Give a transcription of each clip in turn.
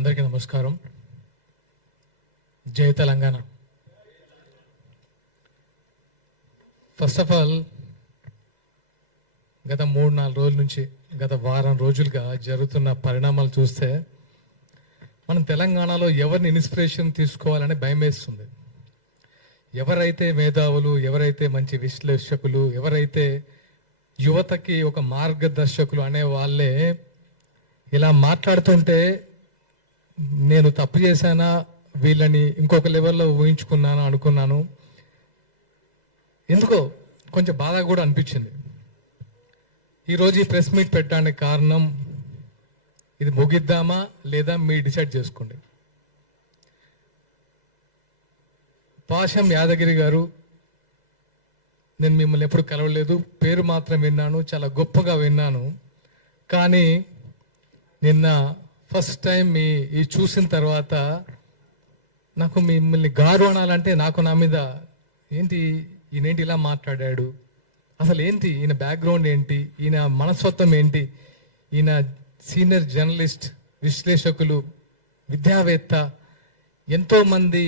అందరికీ నమస్కారం. జై తెలంగాణ. ఫస్ట్ ఆఫ్ ఆల్ గత 3-4 రోజుల నుంచి గత వారం రోజులుగా జరుగుతున్న పరిణామాలు చూస్తే మనం తెలంగాణలో ఎవరిని ఇన్స్పిరేషన్ తీసుకోవాలని భయం వేస్తుంది. ఎవరైతే మేధావులు, ఎవరైతే మంచి విశ్లేషకులు, ఎవరైతే యువతకి ఒక మార్గదర్శకులు అనే వాళ్ళే ఇలా మాట్లాడుతుంటే నేను తప్పు చేశానా, వీళ్ళని ఇంకొక లెవెల్లో ఊహించుకున్నాను అనుకున్నాను. ఎందుకో కొంచెం బాధ కూడా అనిపించింది. ఈరోజు ఈ ప్రెస్ మీట్ పెట్టడానికి కారణం, ఇది ముగిద్దామా లేదా మీరు డిసైడ్ చేసుకోండి. పాషం యాదగిరి గారు, నేను మిమ్మల్ని ఎప్పుడు కలవలేదు, పేరు మాత్రం విన్నాను, చాలా గొప్పగా విన్నాను. కానీ నిన్న ఫస్ట్ టైం ఈ చూసిన తర్వాత నాకు మిమ్మల్ని గారు అనాలంటే నాకు నా మీద ఈయనేంటి ఇలా మాట్లాడాడు, అసలు ఏంటి ఈయన బ్యాక్గ్రౌండ్ ఏంటి, ఈయన మనస్తత్వం ఏంటి, ఈయన సీనియర్ జర్నలిస్ట్, విశ్లేషకులు, విద్యావేత్త, ఎంతోమంది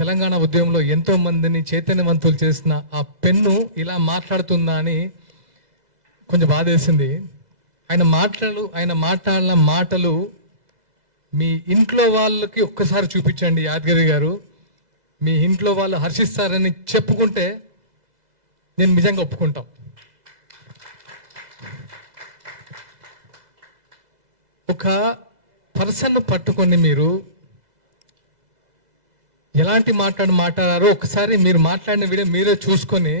తెలంగాణ ఉద్యమంలో ఎంతో మందిని చైతన్యవంతులు చేసిన ఆ పెన్ను ఇలా మాట్లాడుతుందా అని కొంచెం బాధేసింది. ఆయన మాట్లాడిన మాటలు మీ ఇంట్లో వాళ్ళకి ఒక్కసారి చూపించండి యాదగిరి గారు. మీ ఇంట్లో వాళ్ళు హర్షిస్తారని చెప్పుకుంటే నేను నిజంగా ఒప్పుకుంటాం. ఒక పర్సన్ పట్టుకొని మీరు ఎలాంటి మాట్లాడారో ఒకసారి మీరు మాట్లాడిన వీడియో మీరే చూసుకొని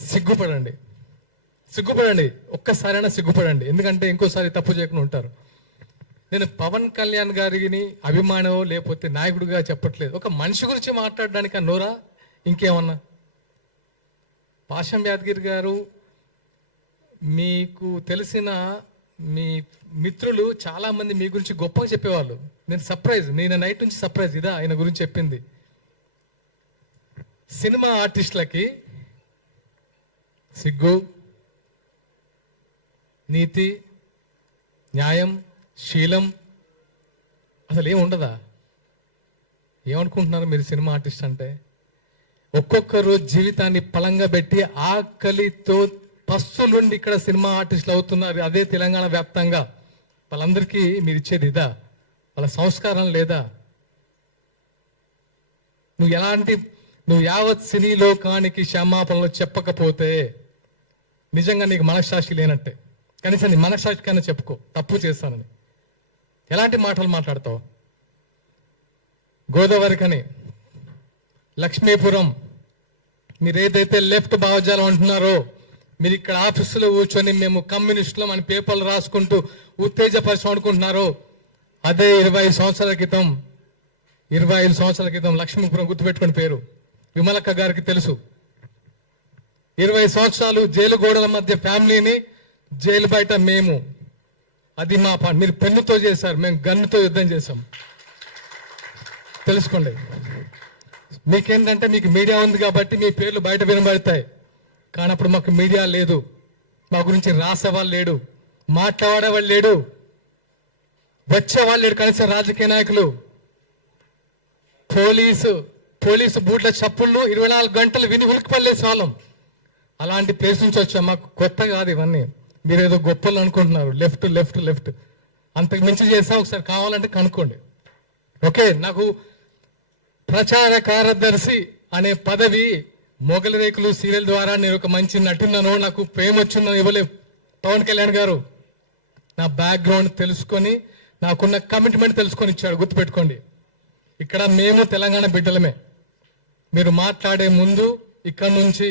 సిగ్గుపడండి. ఒక్కసారైనా సిగ్గుపడండి. ఎందుకంటే ఇంకోసారి తప్పు చేయకుండా ఉంటారు. నేను పవన్ కళ్యాణ్ గారిని అభిమానో లేకపోతే నాయకుడిగా చెప్పట్లేదు. ఒక మనిషి గురించి మాట్లాడడానికి నోరా ఇంకేమన్నా? పాషం యాదగిరి గారు, మీకు తెలిసిన మీ మిత్రులు చాలా మంది మీ గురించి గొప్పగా చెప్పేవాళ్ళు. నేను నైట్ నుంచి సర్ప్రైజ్ ఇదా ఆయన గురించి చెప్పింది. సినిమా ఆర్టిస్టులకి సిగ్గు, నీతి, న్యాయం, శీలం అసలు ఏముండదా? ఏమనుకుంటున్నారు మీరు సినిమా ఆర్టిస్ట్ అంటే? ఒక్కొక్కరు జీవితాన్ని పలంగా పెట్టి ఆకలితో పస్తులుండి ఇక్కడ సినిమా ఆర్టిస్టులు అవుతున్నారు. అదే తెలంగాణ వ్యాప్తంగా. వాళ్ళందరికీ మీరు ఇచ్చేది ఇదా? వాళ్ళ సంస్కారం లేదా? నువ్వు యావత్ సినీ లోకానికి క్షమాపణలు చెప్పకపోతే నిజంగా నీకు మనశ్శాస్త్రి లేనట్టే. కనీసం నీ మనశ్శాస్త్రికైనా చెప్పుకో తప్పు చేస్తానని. ఎలాంటి మాటలు మాట్లాడతావు? గోదావరికని, లక్ష్మీపురం, మీరు ఏదైతే లెఫ్ట్ భావజాలం అంటున్నారో, మీరు ఇక్కడ ఆఫీసులో కూర్చొని మేము కమ్యూనిస్టులం అని పేపర్లు రాసుకుంటూ ఉత్తేజపరిచయం అనుకుంటున్నారో, అదే 25 సంవత్సరాల క్రితం లక్ష్మీపురం గుర్తుపెట్టుకుని పేరు విమలక్క గారికి తెలుసు. 20 సంవత్సరాలు జైలు గోడల మధ్య ఫ్యామిలీని, జైలు బయట మేము. అది మా మీరు పెన్నుతో చేశారు, మేము గన్నుతో యుద్ధం చేశాం. తెలుసుకోండి. మీకేంటంటే మీకు మీడియా ఉంది కాబట్టి మీ పేర్లు బయట వినబడతాయి. కానీ అప్పుడు మాకు మీడియా లేదు, మా గురించి రాసేవాళ్ళు లేడు, మాట్లాడేవాళ్ళు లేడు, వచ్చేవాళ్ళు లేడు. కనీసం రాజకీయ నాయకులు, పోలీసు బూట్ల చప్పుళ్ళు 24 గంటలు విని ఉలికిపల్లేసే వాళ్ళం. అలాంటి ప్లేస్ నుంచి వచ్చాం. మాకు కొత్త కాదు ఇవన్నీ. మీరు ఏదో గొప్పలు అనుకుంటున్నారు. లెఫ్ట్ అంతకు మించి చేసా. ఒకసారి కావాలంటే కనుక్కోండి. ఓకే, నాకు ప్రచార కార్యదర్శి అనే పదవి మొగలి రేకులు సీరియల్ ద్వారా నేను ఒక మంచి నటున్నాను, నాకు ప్రేమ వచ్చిందని ఇవ్వలేదు పవన్ కళ్యాణ్ గారు. నా బ్యాక్గ్రౌండ్ తెలుసుకొని, నాకున్న కమిట్మెంట్ తెలుసుకొని ఇచ్చాడు. గుర్తుపెట్టుకోండి. ఇక్కడ మేము తెలంగాణ బిడ్డలమే. మీరు మాట్లాడే ముందు ఇక్కడ నుంచి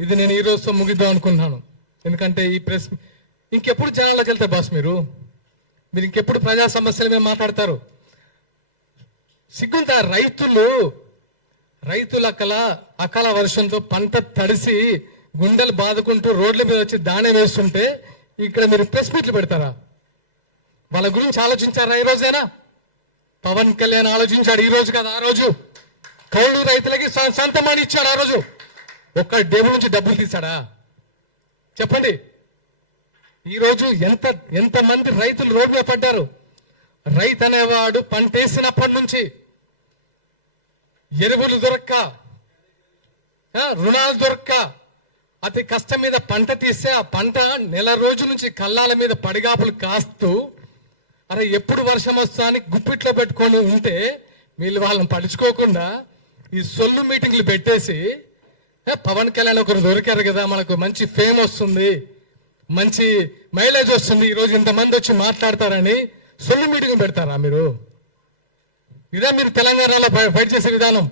ఇది నేను ఈ రోజుతో ముగిద్దాం అనుకున్నాను. ఎందుకంటే ఈ ప్రెస్ ఇంకెప్పుడు జనాల్లోకి వెళ్తారు బాస్? మీరు ఇంకెప్పుడు ప్రజా సమస్యల మీద మాట్లాడతారు? సిగ్గుంతా? రైతుల అకాల వర్షంతో పంట తడిసి గుండెలు బాదుకుంటూ రోడ్ల మీద వచ్చి దాణే వేస్తుంటే ఇక్కడ మీరు ప్రెస్ మీట్లు పెడతారా? వాళ్ళ గురించి ఆలోచించారా? ఈ రోజైనా పవన్ కళ్యాణ్ ఆలోచించాడు. ఈ రోజు కదా, ఆ రోజు కౌలు రైతులకి సొంతమని ఇచ్చాడు. ఆ రోజు ఒక్క డబ్బు నుంచి డబ్బులు తీశాడా? చెప్పండి. ఈరోజు ఎంతమంది రైతులు రోడ్డు మీద పడ్డారు. రైతు అనేవాడు పంటేసినప్పటి నుంచి ఎరువులు దొరక్క, రుణాలు దొరక్క, అతి కష్టం మీద పంట తీస్తే ఆ పంట నెల రోజుల నుంచి కళ్ళాల మీద పడిగాపులు కాస్తూ అరే ఎప్పుడు వర్షం వస్తా అని గుప్పిట్లో పెట్టుకొని ఉంటే వీళ్ళు వాళ్ళని పడుచుకోకుండా ఈ సొల్లు మీటింగ్లు పెట్టేసి పవన్ కళ్యాణ్ ఒకరు దొరికారు కదా, మనకు మంచి ఫేమ్ వస్తుంది, మంచి మైలేజ్ వస్తుంది, ఈరోజు ఇంతమంది వచ్చి మాట్లాడతారని సొల్లు మీటింగ్ పెడతారా మీరు? ఇదే మీరు తెలంగాణలో ఫైట్ చేసే విధానం.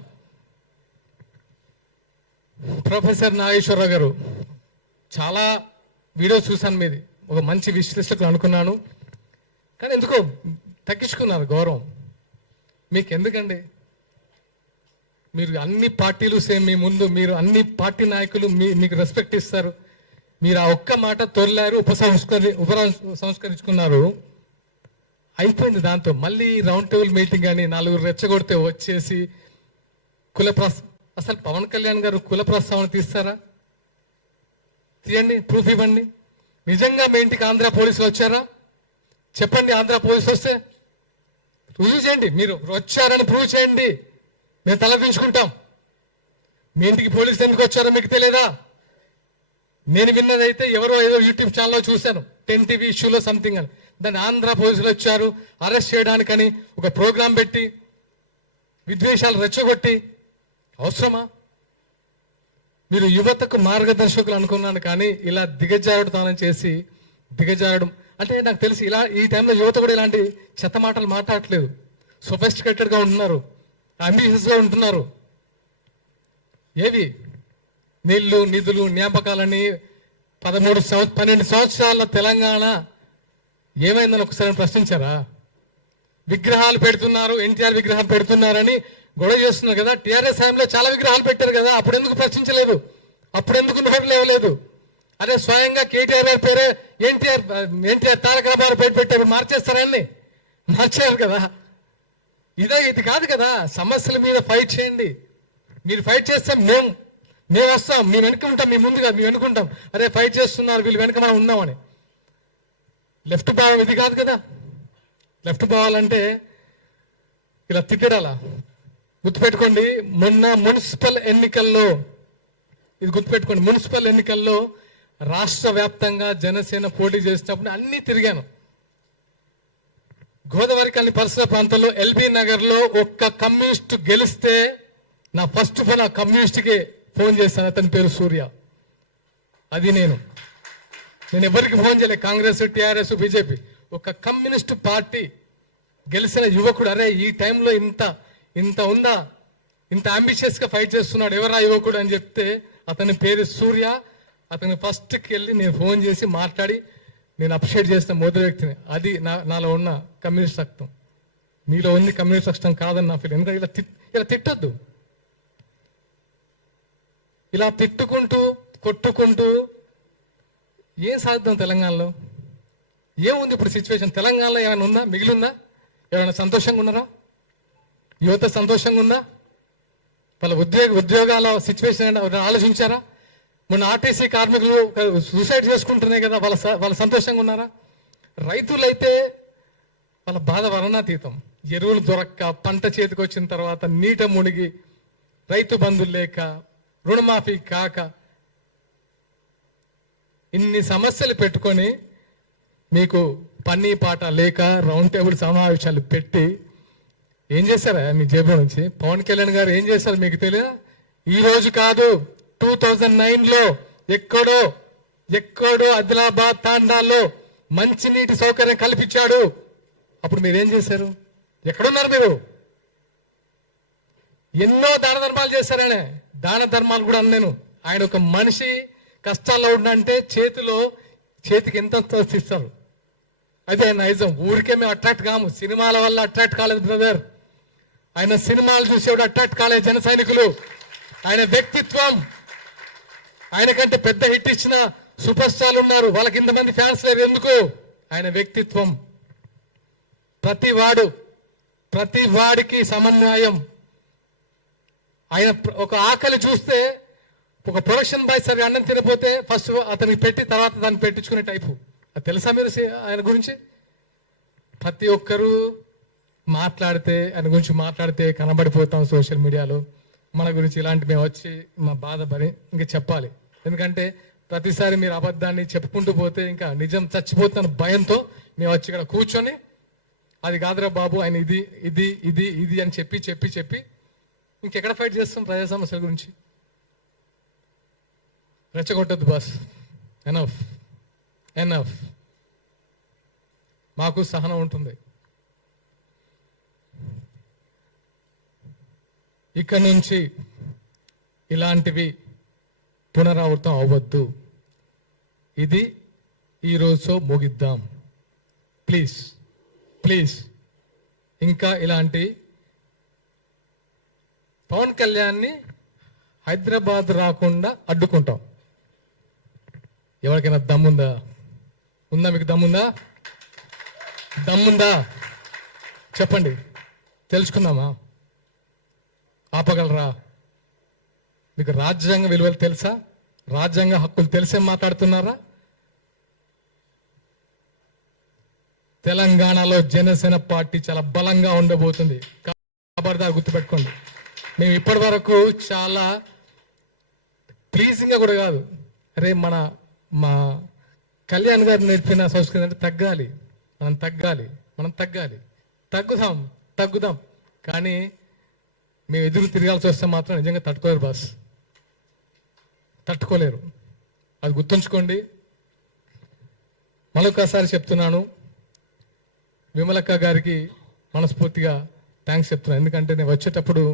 ప్రొఫెసర్ నాగేశ్వరరావు గారు చాలా వీడియోస్ చూశాను మీది, ఒక మంచి విశ్లేషకులు అనుకున్నాను, కానీ ఎందుకో తగ్గించుకున్నారు గౌరవం. మీకు ఎందుకండి? మీరు అన్ని పార్టీలు సేమ్, మీ ముందు మీరు అన్ని పార్టీ నాయకులు మీకు రెస్పెక్ట్ ఇస్తారు. మీరు ఆ ఒక్క మాట తొలిలారు, సంస్కరించుకున్నారు, అయిపోయింది. దాంతో మళ్ళీ రౌండ్ టేబుల్ మీటింగ్ అని నలుగురు రెచ్చగొడితే వచ్చేసి అసలు పవన్ కళ్యాణ్ గారు కుల ప్రస్తావన తీస్తారా? తీయండి, ప్రూఫ్ ఇవ్వండి. నిజంగా మీ ఇంటికి ఆంధ్ర పోలీసులు వచ్చారా? చెప్పండి. ఆంధ్ర పోలీసులు వస్తే రుజువు చేయండి. మీరు వచ్చారని ప్రూవ్ చేయండి, మేము తలదించుకుంటాం. మీ ఇంటికి పోలీసులు ఎందుకు వచ్చారో మీకు తెలియదా? నేను విన్నదైతే ఎవరో ఏదో యూట్యూబ్ ఛానల్లో చూశాను, 10 TV ఇష్యూలో సంథింగ్ అని. దాన్ని ఆంధ్ర పోలీసులు వచ్చారు అరెస్ట్ చేయడానికని ఒక ప్రోగ్రాం పెట్టి విద్వేషాలు రెచ్చగొట్టి అవసరమా? మీరు యువతకు మార్గదర్శకులు అనుకున్నాను, కానీ ఇలా దిగజారుడుతనం చేసి దిగజారడం అంటే నాకు తెలిసి ఇలా ఈ టైంలో యువత కూడా ఇలాంటి చెత్త మాటలు మాట్లాడట్లేదు. సొఫిస్టికేటెడ్గా ఉంటున్నారు, అంబిషియస్గా ఉంటున్నారు. ఏవి నీళ్లు, నిధులు, జ్ఞాపకాలని 12 సంవత్సరాల తెలంగాణ ఏమైందని ఒకసారి ప్రశ్నించారా? విగ్రహాలు పెడుతున్నారు, ఎన్టీఆర్ విగ్రహాలు పెడుతున్నారని గొడవ చేస్తున్నారు కదా. టీఆర్ఎస్ హయాంలో చాలా విగ్రహాలు పెట్టారు కదా, అప్పుడు ఎందుకు ప్రశ్నించలేదు? అప్పుడు ఎందుకు నోరు లేవలేదు? అదే స్వయంగా కేటీఆర్ గారి పేరే ఎన్టీఆర్ తారక రామారావు పేరు పెట్టారు, మార్చేస్తారని మార్చారు కదా. ఇది కాదు కదా. సమస్యల మీద ఫైట్ చేయండి. మీరు ఫైట్ చేస్తే మేము వస్తాం, మేము వెనుక ఉంటాం, మీ ముందుగా మేము వెనుకుంటాం. అరే ఫైట్ చేస్తున్నారు వీళ్ళు, వెనుక మనం ఉందామని. లెఫ్ట్ భావం ఇది కాదు కదా. లెఫ్ట్ పోవాలంటే ఇలా తిట్టడాలా? గుర్తుపెట్టుకోండి, మొన్న మున్సిపల్ ఎన్నికల్లో, ఇది గుర్తుపెట్టుకోండి, మున్సిపల్ ఎన్నికల్లో రాష్ట్ర వ్యాప్తంగా జనసేన పోటీ చేసినప్పుడు అన్నీ తిరిగాను. గోదావరి పరిసర ప్రాంతంలో ఎల్బీ నగర్లో ఒక్క కమ్యూనిస్ట్ గెలిస్తే నా ఫస్ట్ ఫోన్ ఆ కమ్యూనిస్ట్కి ఫోన్ చేశాను. అతని పేరు సూర్య. అది నేను ఎవరికి ఫోన్ చేయలేదు, కాంగ్రెస్, టీఆర్ఎస్, బీజేపీ. ఒక కమ్యూనిస్ట్ పార్టీ గెలిచిన యువకుడు, అరే ఈ టైంలో ఇంత ఉందా, ఇంత అంబిషియస్ గా ఫైట్ చేస్తున్నాడు, ఎవరా యువకుడు అని చెప్తే అతని పేరు సూర్య. అతని ఫస్ట్కి వెళ్ళి నేను ఫోన్ చేసి మాట్లాడి నేను అప్రిషియేట్ చేసిన మొదటి వ్యక్తిని. అది నాలో ఉన్న కమ్యూనిస్ట్ రక్తం. మీలో ఉంది కమ్యూనిస్ట్ రక్తం కాదని నా ఫీల్. ఎందుకంటే ఇలా తిట్టొద్దు. ఇలా తిట్టుకుంటూ కొట్టుకుంటూ ఏం సాధిద్దాం తెలంగాణలో? ఏముంది ఇప్పుడు సిచ్యువేషన్? తెలంగాణలో ఏమైనా ఉందా, మిగిలిందా? ఎవరైనా సంతోషంగా ఉన్నారా? యువత సంతోషంగా ఉందా? వాళ్ళ ఉద్యోగాల సిచ్యువేషన్ ఆలోచించారా? మొన్న ఆర్టీసీ కార్మికులు సూసైడ్ చేసుకుంటున్నాయి కదా, వాళ్ళ సంతోషంగా ఉన్నారా? రైతులైతే వాళ్ళ బాధ వర్ణాతీతం. ఎరువులు దొరక్క, పంట చేతికి వచ్చిన తర్వాత నీట మునిగి, రైతు బంధులు లేక, రుణమాఫీ కాక, ఇన్ని సమస్యలు పెట్టుకొని మీకు పన్నీ పాట లేక రౌండ్ టేబుల్ సమావేశాలు పెట్టి ఏం చేశారా మీ జేబులో నుంచి? పవన్ కళ్యాణ్ గారు ఏం చేశారు మీకు తెలియదా? ఈ రోజు కాదు, 2009లో ఎక్కడో ఆదిలాబాద్ తాండాల్లో మంచినీటి సౌకర్యం కల్పించాడు. అప్పుడు మీరేం చేశారు? ఎక్కడున్నారు మీరు? ఎన్నో దాన ధర్మాలు చేశారు ఆయన. దాన ధర్మాలు కూడా అన్నాను. ఆయన ఒక మనిషి కష్టాల్లో ఉండంటే చేతికి ఎంత ఇస్తారు. అదే నైజం. ఊరికే మేము అట్రాక్ట్ కాము, సినిమాల వల్ల అట్రాక్ట్ కాలేదు బ్రదర్. ఆయన సినిమాలు చూసేవాడు అట్రాక్ట్ కాలేదు జన సైనికులు. ఆయన వ్యక్తిత్వం, ఆయనకంటే పెద్ద హిట్ ఇచ్చిన సూపర్ స్టార్లు ఉన్నారు, వాళ్ళకి ఇంతమంది ఫ్యాన్స్ లేరు. ఎందుకు? ఆయన వ్యక్తిత్వం. ప్రతి వాడికి సమన్వయం. ఆయన ఒక ఆకలి చూస్తే, ఒక ప్రొడక్షన్ బాయ్ సరిగా అన్నం తినపోతే ఫస్ట్ అతనికి పెట్టి తర్వాత దాన్ని పెట్టించుకునే టైపు. అది తెలుసా మీరు ఆయన గురించి? ప్రతి ఒక్కరూ ఆయన గురించి మాట్లాడితే కనబడిపోతాం సోషల్ మీడియాలో. మన గురించి ఇలాంటి మేము వచ్చి మా బాధ పడి ఇంకా చెప్పాలి. ఎందుకంటే ప్రతిసారి మీరు అబద్ధాన్ని చెప్పుకుంటూ పోతే ఇంకా నిజం చచ్చిపోతున్న భయంతో మేము వచ్చి ఇక్కడ కూర్చొని అది కాదురా బాబు ఆయన ఇది ఇది ఇది ఇది అని చెప్పి చెప్పి చెప్పి ఇంకెక్కడ ఫైట్ చేస్తాం ప్రజా సమస్యల గురించి. రెచ్చగొట్టద్దు బాస్, ఎనఫ్ ఎనఫ్. మాకు సహనం ఉంటుంది. ఇక్కడ నుంచి ఇలాంటివి పునరావృతం అవ్వద్దు. ఇది ఈరోజు ముగిద్దాం ప్లీజ్ ప్లీజ్. ఇంకా ఇలాంటి పవన్ కళ్యాణ్ని హైదరాబాద్ రాకుండా అడ్డుకుంటాం. ఎవరికైనా దమ్ముందా? మీకు దమ్ముందా చెప్పండి, తెలుసుకుందామా? ఆపగలరా? మీకు రాజ్యాంగ విలువలు తెలుసా? రాజ్యాంగ హక్కులు తెలిసే మాట్లాడుతున్నారా? తెలంగాణలో జనసేన పార్టీ చాలా బలంగా ఉండబోతుంది. ఖబర్దార్ గుర్తుపెట్టుకోండి. మేము ఇప్పటి వరకు చాలా ప్లీజింగ్గా కూడా కాదు, అరే మా కళ్యాణ్ గారు నేర్పిన సంస్కృతి అంటే తగ్గాలి, మనం తగ్గుదాం. కానీ మేము ఎదురు తిరగాల్సి వస్తే మాత్రం నిజంగా తట్టుకోలేరు బాస్, తట్టుకోలేరు. అది గుర్తుంచుకోండి. మరొకసారి చెప్తున్నాను, విమలక్క గారికి మనస్ఫూర్తిగా థ్యాంక్స్ చెప్తున్నాను. ఎందుకంటే నేను వచ్చేటప్పుడు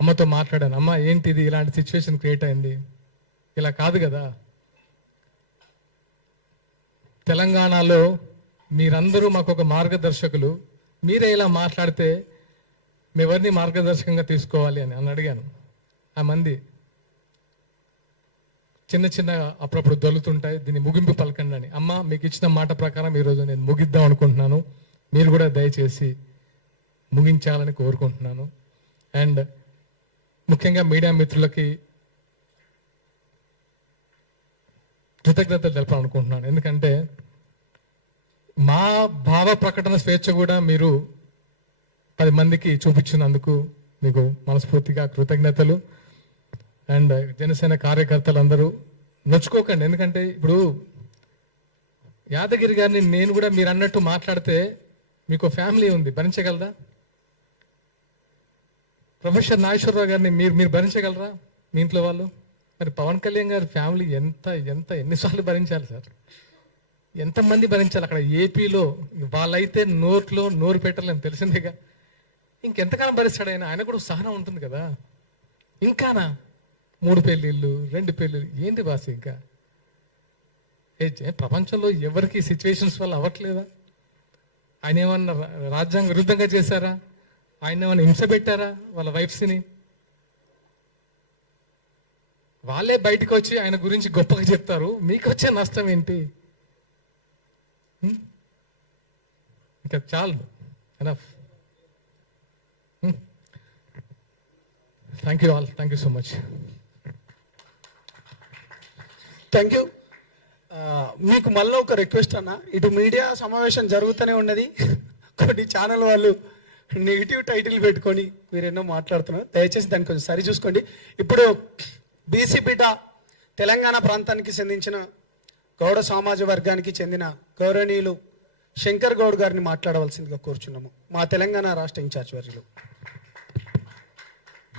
అమ్మతో మాట్లాడాను. అమ్మ ఏంటిది ఇలాంటి సిచ్యువేషన్ క్రియేట్ అయింది, ఇలా కాదు కదా. తెలంగాణలో మీరందరూ మాకు ఒక మార్గదర్శకులు, మీరే ఇలా మాట్లాడితే మేవరిని మార్గదర్శకంగా తీసుకోవాలి అని అడిగాను. ఆ మంది చిన్న అప్పుడప్పుడు దొరుకుతుంటాయి, దీన్ని ముగింపు పలకండి అని. అమ్మ మీకు ఇచ్చిన మాట ప్రకారం ఈరోజు నేను ముగిద్దాం అనుకుంటున్నాను. మీరు కూడా దయచేసి ముగించాలని కోరుకుంటున్నాను. అండ్ ముఖ్యంగా మీడియా మిత్రులకి కృతజ్ఞతలు తెలపాలనుకుంటున్నాను. ఎందుకంటే మా భావ ప్రకటన స్వేచ్ఛ కూడా మీరు 10 మందికి చూపించినందుకు మీకు మనస్ఫూర్తిగా కృతజ్ఞతలు. అండ్ జనసేన కార్యకర్తలందరూ నొచ్చుకోకండి. ఎందుకంటే ఇప్పుడు యాదగిరి గారిని నేను కూడా మీరు అన్నట్టు మాట్లాడితే మీకు ఫ్యామిలీ ఉంది, భరించగలరా? ప్రొఫెసర్ నాగేశ్వరరావు గారిని మీరు భరించగలరా మీ ఇంట్లో వాళ్ళు? మరి పవన్ కళ్యాణ్ గారి ఫ్యామిలీ ఎన్నిసార్లు భరించాలి సార్? ఎంతమంది భరించాలి? అక్కడ ఏపీలో వాళ్ళైతే నోరు పెట్టలేము, తెలిసిందేగా. ఇంకెంతకాలం భరిస్తాడు ఆయన కూడా సహనం ఉంటుంది కదా. ఇంకానా 3 పెళ్ళిళ్ళు 2 పెళ్ళిళ్ళు ఏంటి బాస్? ఇంకా ప్రపంచంలో ఎవరికి సిచ్యువేషన్స్ వల్ల అవ్వట్లేదా? ఆయన ఏమన్నా రాజ్యాంగ విరుద్ధంగా చేశారా? ఆయన ఏమన్నా హింస పెట్టారా వాళ్ళ వైఫ్స్ని? వాళ్ళే బయటకు వచ్చి ఆయన గురించి గొప్పగా చెప్తారు. మీకు వచ్చే నష్టం ఏంటి? ఇంకా చాలు, enough. Thank you all, thank you so much. Thank you. మీకు మళ్ళీ ఒక రిక్వెస్ట్ అన్న, ఇటు మీడియా సమావేశం జరుగుతూనే ఉన్నది, కొన్ని ఛానల్ వాళ్ళు నెగిటివ్ టైటిల్ పెట్టుకొని మీరు ఎన్నో మాట్లాడుతున్నారు. దయచేసి దాన్ని కొంచెం సరి చూసుకోండి. ఇప్పుడు బీసీ బిడ్డ తెలంగాణ ప్రాంతానికి చెందించిన గౌడ సమాజ వర్గానికి చెందిన గౌరవనీయులు శంకర్ గౌడ్ గారిని మాట్లాడవలసిందిగా కోరుచున్నాము, మా తెలంగాణ రాష్ట్ర ఇన్ఛార్జ్ వర్యులు.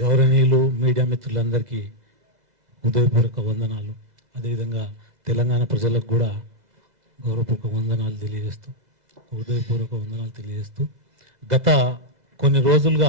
గౌరవనీయులు మీడియా మిత్రులందరికీ హృదయపూర్వక వందనాలు. అదేవిధంగా తెలంగాణ ప్రజలకు కూడా హృదయపూర్వక వందనాలు తెలియజేస్తూ గత కొన్ని రోజులుగా